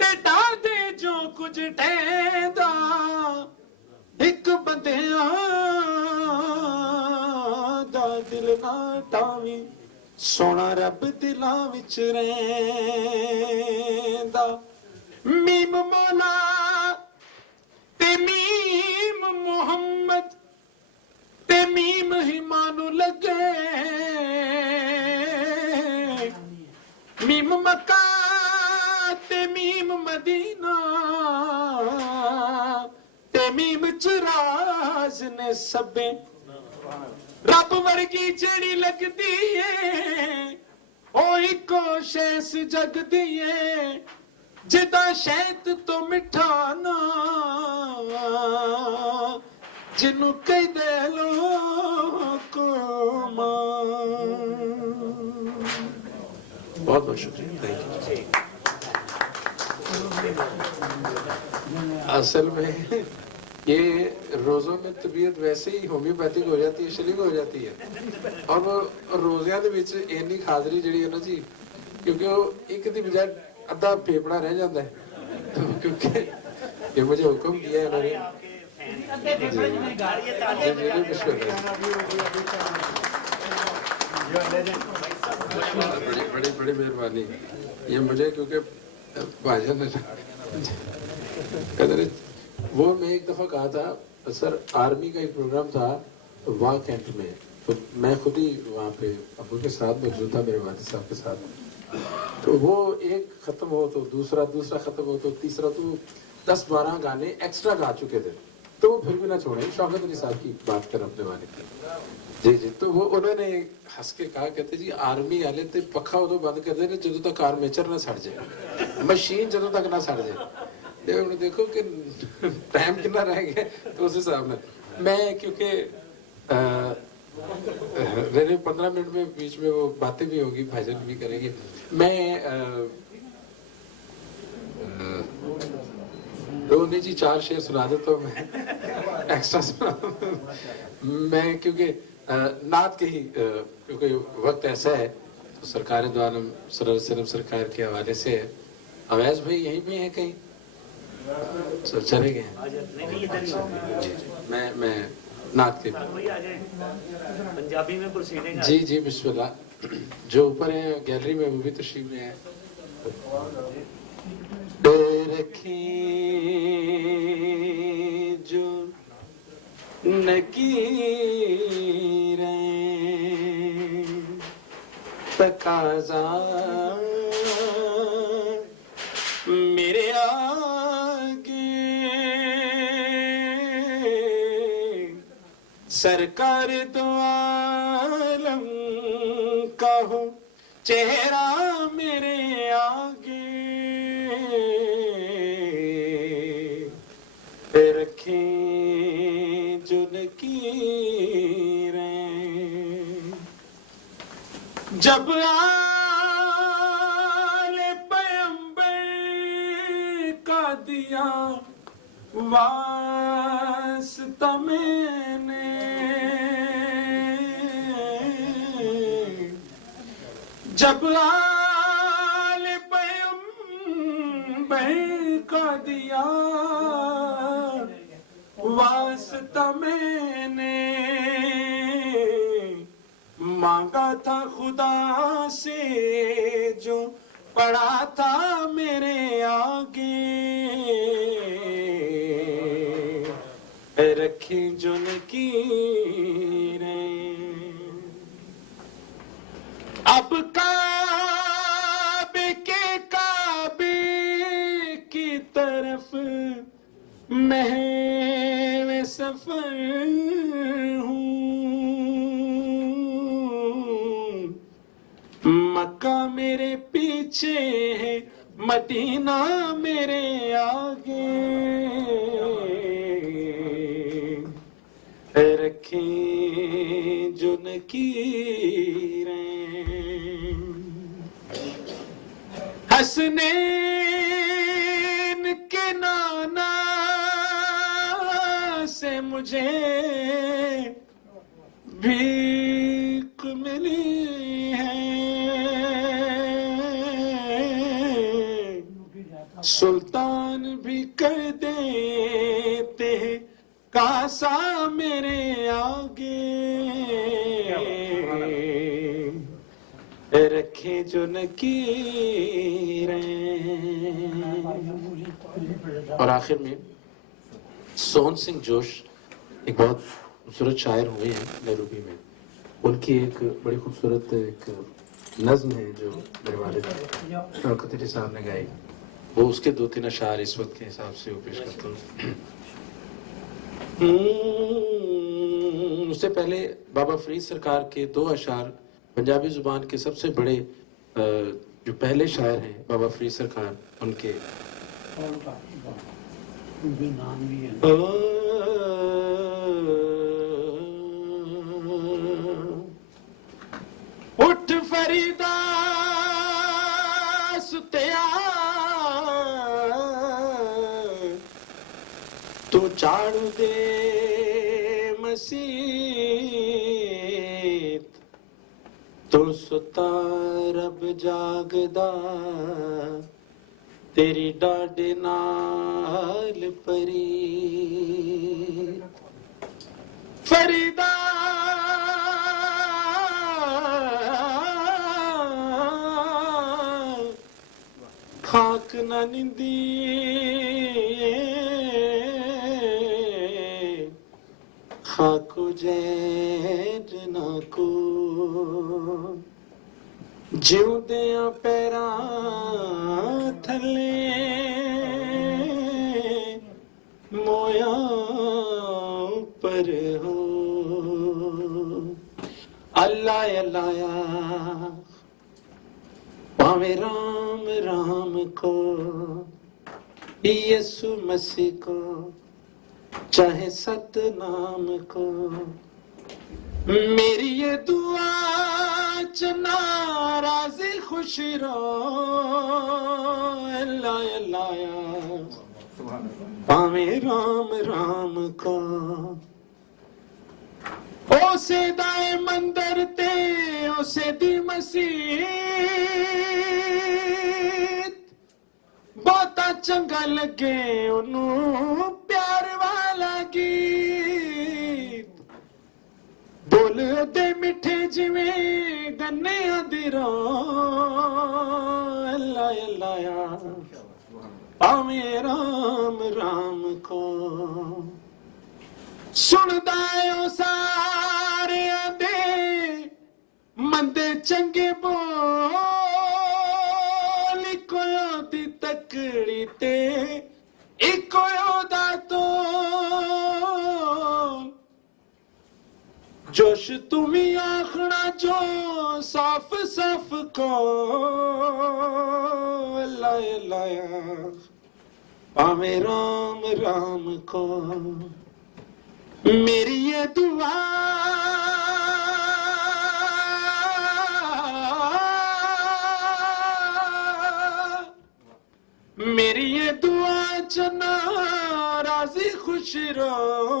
ते ढा दे जो कुछ ठहदा एक बंदिया दा दिल ना टावी सोना रब दिलां विच रहिंदा मीम मौला ते मीम मुहम्मद ते मीम हिमानु लगे मीम मक्का ते मीम मदीना ते मीम चराज ने सबे रब वर्गी जेड़ी लगदी है ओ इको शैस जगदी है जिदा शैत तो मिठा ना जिन्नू कई दे लोग बहुत बहुत शुक्रिया, थैंक यू। असल में ये रोज़ों में तबीयत वैसे ही होम्योपैथिक हो जाती है, शरीफ हो जाती है, और वो रोज़ियां दे विच इन्नी हाज़री जिहड़ी है ना जी, क्योंकि वो एक दी बजाय अद्धा फेफड़ा रह जाता है, तो क्योंकि ये मुझे हुक्म किया है उन्होंने। बड़ी बड़ी मेहरबानी, ये मुझे क्योंकि भाईजान ने वो मैं एक दफा कहा था सर, आर्मी का एक प्रोग्राम था वार कैंप में, तो मैं खुद ही वहाँ पे अबू के साथ मौजूद था, मेरे वालिद साहब के साथ, तो वो एक खत्म हो तो दूसरा खत्म हो तो तीसरा, तो 10-12 गाने एक्स्ट्रा गा चुके थे, तो वो फिर भी ना छोड़े। शौकत अली साहब की बात कर अपने वाले की, जी जी, तो वो उन्होंने हंस के कहा, कहते जी आर्मी वाले ते पखा उदों बंद करते हैं जदों तक आर्मेचर ना सड़ जाए, मशीन जदों तक ना सड़ जाए। देखो कि टाइम कितना रह गया, तो उस हिसाब में मैं, क्योंकि 15 मिनट में बीच में वो बातें भी होगी, भाईजान भी करेंगे, मैं तो नहीं जी 4 शेर सुना दे तो मैं एक्स्ट्रा सुना मैं, क्योंकि नात के ही क्योंकि वक्त ऐसा है, तो सरकार दो आलम सल्लल्लाहु अलैहि वसल्लम सरकार के हवाले से है। अवैस भाई यहीं भी हैं कहीं, चले गए हैं? मैं नात के पंजाबी में प्रोसीडिंग जी जी बिस्मिल्लाह, जो ऊपर है गैलरी में वो भी तशरीफ में है। रखी जो नकीरें तकाजा मेरे आगे सरकार दो आलम का हो चेहरा मेरे आगे रखें जो लकीरें जब आले दिया वास्ता मैंने, जब आल पैगंबर का दिया वास्ता मैंने, मांगा था खुदा से जो पड़ा था मेरे आगे, रखी जो लकीरें। अब काबे की तरफ मैं सफर हूँ, मक्का मेरे पीछे है, मदीना मेरे आगे, रखें जो लकीरें। हसनैन के नाना से मुझे भीख मिली है, सुल्तान भी कर देते हैं कासा मेरे आगे, रखे जो लकीरें। और आखिर में सोहन सिंह जोश एक बहुत खूबसूरत शायर हुए हैं नैरोबी में, उनकी एक बड़ी खूबसूरत एक नज्म है जो मेरे वालिद खतीरी साहब ने गाई, वो उसके 2-3 अशार इस वक्त के हिसाब से वो पेश करता हूँ। उससे पहले बाबा फरीद सरकार के 2 अशार पंजाबी जुबान के सबसे बड़े जो पहले शायर हैं बाबा फरीद सरकार, उनके उठ फरीदा सुतिया तू झाड़ू दे मसीत, तू सुता रब जागदा तेरी डाडे नाल परी, फरीदा खाक ना निंदी खाकू जैद ना को, जिउदियां पैरां थले मोया पर हो, अल्लाह अल्लाह पावे राम राम को, यीशु मसीह को, चाहे सतनाम को, मेरी ये दुआ च नाराज़ी खुश रहो, अल्लाह अल्लाह पावे राम राम को। ओ सेदाए मंदर ते ओ सेदी मसीत, बहुता चंगा लगे ओनू प्यार वाला गीत, बोल दे मिठे जिवें गन्ने दी अल्लाह अल्लाह पावे राम राम को। सुनदा ओ सारे दे मंदे चंगे बोल, कोयो दी तकड़ी ते इको दा तो, जोश तुम्ही आखना जो साफ साफ को, अल्लाह अल्लाह पावे राम राम को। मेरी ये दुआ मेरी ये दुआ चना राजी खुश रहो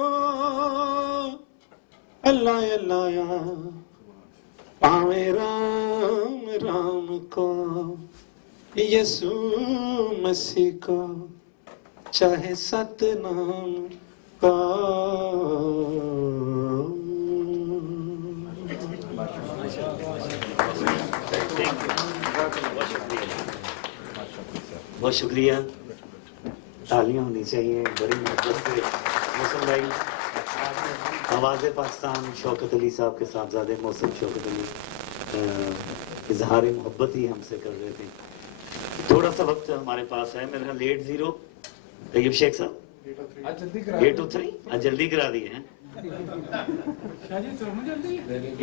अल्लाह अल्लाह या पावे राम राम को यसू मसीह को चाहे सतनाम का बहुत शुक्रिया तालियां होनी चाहिए बड़ी मेहनत से मौसम भाई आवाज़ पाकिस्तान शौकत अली साहब के साहबजादे मौसम शौकत अली इजहार मोहब्बत ही हमसे कर रहे थे थोड़ा सा वक्त हमारे पास है मेरा 8-0 तैयब शेख साहब 803 आज जल्दी करा दिए हैं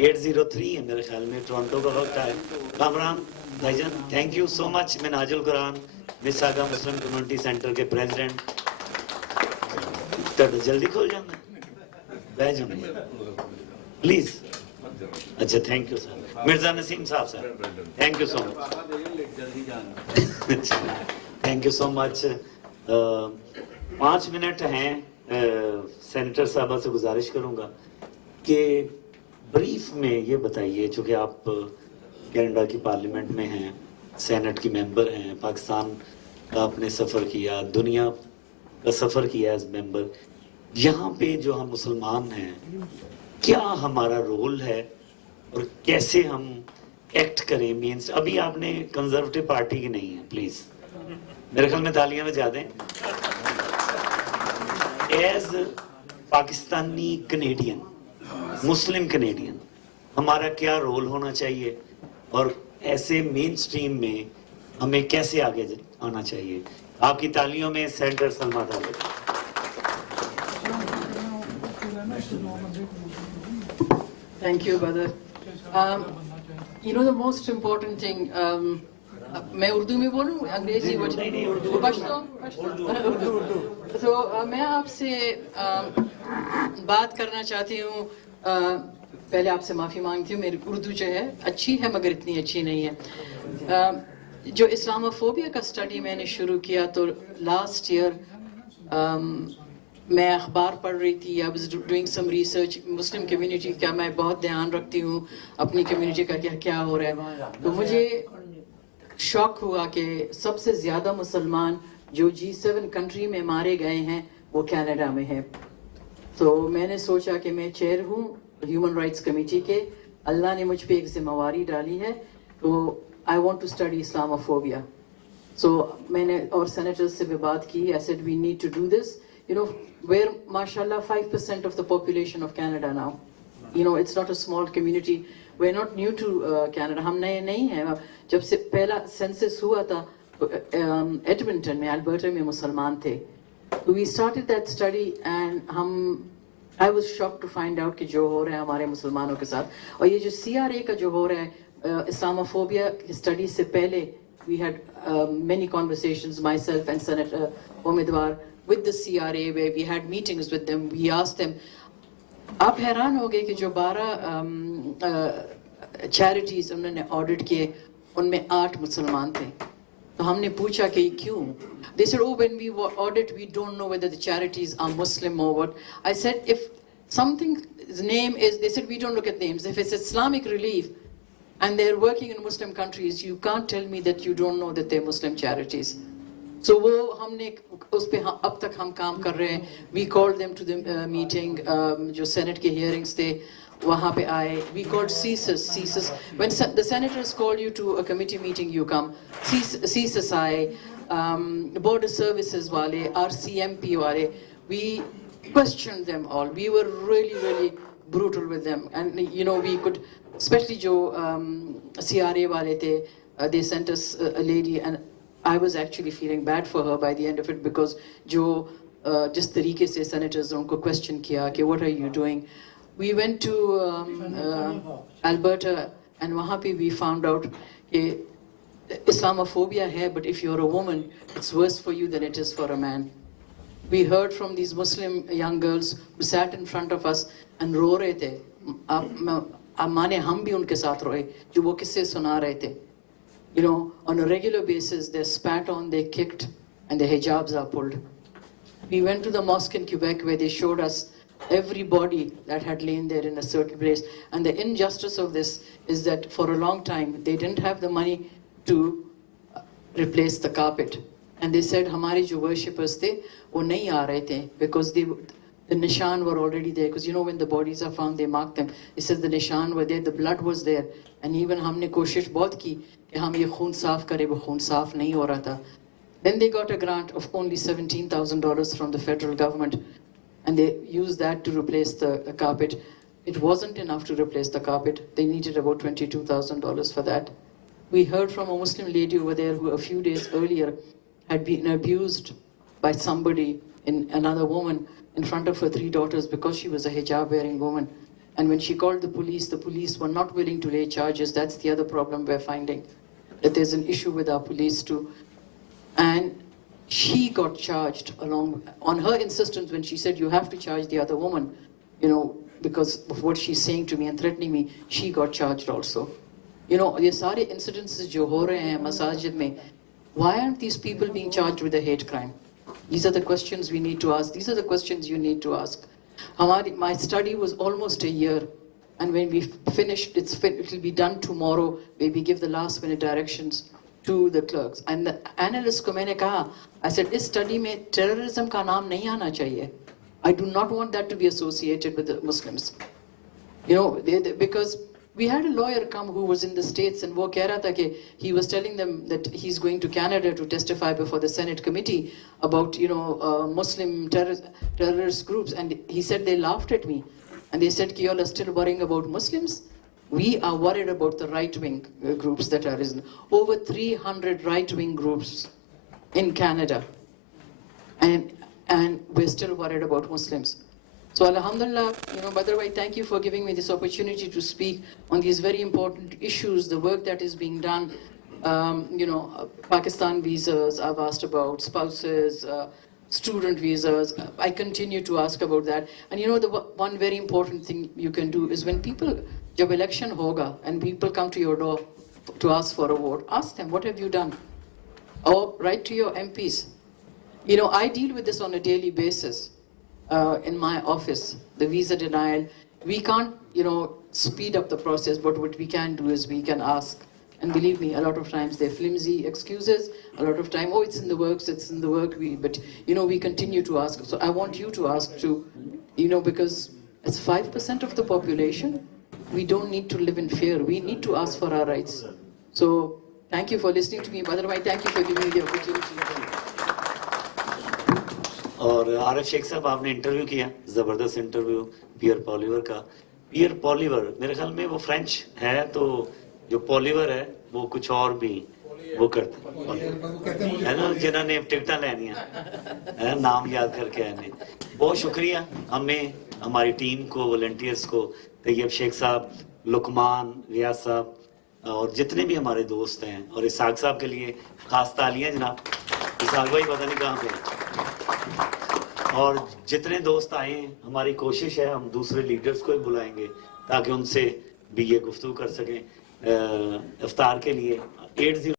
803 है मेरे ख्याल में टोरंटो का वक्त है कामरान भाईजान thank you so much Minhajul Quran Mississauga Muslim community centre के प्रेसिडेंट तो जल्दी खोल जाना बह जाना प्लीज अच्छा thank you sir Mirza Naseem साहब sir thank you so much thank you so much 5 minute हैं सेनेटर साहबा से गुजारिश करूंगा कि ब्रीफ में ये बताइए चूँकि आप कनाडा की पार्लियामेंट में हैं सेनेट की मेंबर हैं पाकिस्तान का आपने सफ़र किया दुनिया का सफ़र किया एज मेंबर यहाँ पे जो हम मुसलमान हैं क्या हमारा रोल है और कैसे हम एक्ट करें मीन्स अभी आपने कंजर्वेटिव पार्टी की नहीं है प्लीज मेरे ख्याल में तालियां बजा दें एज पाकिस्तानी कनेडियन मुस्लिम कनेडियन हमारा क्या रोल होना चाहिए और ऐसे मेन स्ट्रीम में हमें कैसे आगे आना चाहिए आपकी तालियों में सेनेटर सलमा डाले Thank you, brother. You know the most important thing. मैं उर्दू में बोलूँ अंग्रेजी उर्दू तो मैं आपसे बात करना चाहती हूँ पहले आपसे माफ़ी मांगती हूँ मेरी उर्दू जो है अच्छी है मगर इतनी अच्छी नहीं है जो इस्लामोफोबिया का स्टडी मैंने शुरू किया तो लास्ट ईयर मैं अखबार पढ़ रही थी I was doing some research Muslim community का मैं बहुत ध्यान रखती हूँ अपनी कम्युनिटी का क्या क्या हो रहा है तो मुझे शौक हुआ कि सबसे ज़्यादा मुसलमान जो G7 कंट्री में मारे गए हैं वो कनाडा में है तो मैंने सोचा कि मैं चेयर हूँ ह्यूमन राइट्स कमेटी के अल्लाह ने मुझ पे एक जिम्मेवारी डाली है तो I want to study Islamophobia so मैंने और सेनेटर्स से भी बात की I said we need to do this you know we're mashallah 5% of the population of Canada now you know it's not a small community we're not new to Canada हम नए नहीं हैं जब से पहला सेंसस हुआ था एडमिंटन में अल्बर्टा में मुसलमान थे तो we started that study and I was shocked to find out कि जो हो रहा है हमारे मुसलमानों के साथ और ये जो CRA का जो हो रहा है इस्लामोफोबिया स्टडी से पहले we had many conversations myself and Senator उम्मीदवार with the CRA where we had meetings with them we asked them आप हैरान हो गए कि जो 12 charities उन्होंने ऑडिट किए उनमें 8 मुसलमान थे तो हमने पूछा कि क्यों they said oh when we audit we don't know whether the charities are Muslim or what I said if something's name is they said we don't look at names if it's Islamic Relief and they're working in Muslim countries you can't tell me that you don't know that they're Muslim charities so वो हमने उस पे अब तक हम काम कर रहे हैं we called them to the meeting जो Senate के hearings थे वहाँ पे आए we called CSIS when the senators call you to a committee meeting you come CSIS आए border services वाले RCMP वाले we questioned them all we were really brutal with them and you know we could especially जो CRA वाले थे they sent us a lady and I was actually feeling bad for her by the end of it because जो जिस तरीके से senators उनको question किया कि what are you doing we went to Alberta and वहाँ पे we found out कि Islamophobia है but if you're a woman it's worse for you than it is for a man we heard from these Muslim young girls who sat in front of us and रो रहे थे माने हम भी उनके साथ रोए जो वो किस्से सुना रहे थे You know, on a regular basis, they're spat on, they're kicked, and their hijabs are pulled. We went to the mosque in Quebec where they showed us every body that had lain there in a certain place. And the injustice of this is that for a long time, they didn't have the money to replace the carpet. And they said, Hamari jo worshippers the, wo nahi aa rahe the, because the nishan were already there. Because you know when the bodies are found, they mark them. It says the nishan were there, the blood was there. And even हमने कोशिश बहुत की कि हम ये खून साफ करें, वो खून साफ नहीं हो रहा था. Then they got a grant of only $17,000 from the federal government, and they used that to replace the carpet. It wasn't enough to replace the carpet. They needed about $22,000 for that. We heard from a Muslim lady over there who a few days earlier had been abused by somebody, another woman, in front of her 3 daughters because she was a hijab-wearing woman. And when she called the police were not willing to lay charges. That's the other problem we're finding, that there's an issue with our police too. And she got charged on her insistence when she said, you have to charge the other woman, you know, because of what she's saying to me and threatening me, she got charged also. You know, ye sare incidences jo ho rahe hain masajid mein, why aren't these people being charged with a hate crime? These are the questions we need to ask. These are the questions you need to ask. My study was almost a year, and when we finished, it will be done tomorrow, where we give the last minute directions to the clerks. And the analyst ko maine kaha, I said, this study mein terrorism ka naam nahi aana chahiye. I do not want that to be associated with the Muslims. You know, because we had a lawyer come who was in the States, and wo keh raha tha ki he was telling them that he's going to Canada to testify before the Senate committee about, you know, Muslim terrorist groups. And he said they laughed at me. And they said, you all are still worrying about Muslims? We are worried about the right-wing groups that are risen. Over 300 right-wing groups in Canada. And we're still worried about Muslims. So alhamdulillah, you know, Badr bhai, thank you for giving me this opportunity to speak on these very important issues, the work that is being done. You know, Pakistan visas, I've asked about spouses, student visas. I continue to ask about that. And you know, the one very important thing you can do is when people, jab election hoga, and people come to your door to ask for a vote, ask them, what have you done? Or write to your MPs. You know, I deal with this on a daily basis in my office, the visa denial. We can't, you know, speed up the process, but what we can do is we can ask. And believe me, a lot of times they're flimsy excuses. A lot of time, oh, it's in the works, it's in the work. But, you know, we continue to ask. So I want you to ask too, you know, because it's 5% of the population. We don't need to live in fear. We need to ask for our rights. So thank you for listening to me. Badr bhai, thank you for giving me the opportunity. और आरिफ शेख साहब, आपने interview किया, ज़बरदस्त interview पियर पॉलिवर का. पियर पॉलिवर मेरे ख्याल में वो फ्रेंच है, तो जो पॉलिवर है वो कुछ और भी वो करते है ना, जिन्होंने टिकटा लेनी है नाम याद करके आने. बहुत शुक्रिया हमें, हमारी टीम को, वॉलंटियर्स को, तैयब शेख साहब, लुकमान, रियाज साहब और जितने भी हमारे दोस्त हैं, और इसाक साहब के लिए खास तालियां जनाब. इसाक भाई पता नहीं कहाँ पे. और जितने दोस्त आए हैं, हमारी कोशिश है हम दूसरे लीडर्स को भी बुलाएंगे ताकि उनसे भी ये गुफ्तगू कर सकें. इफ्तार के लिए 80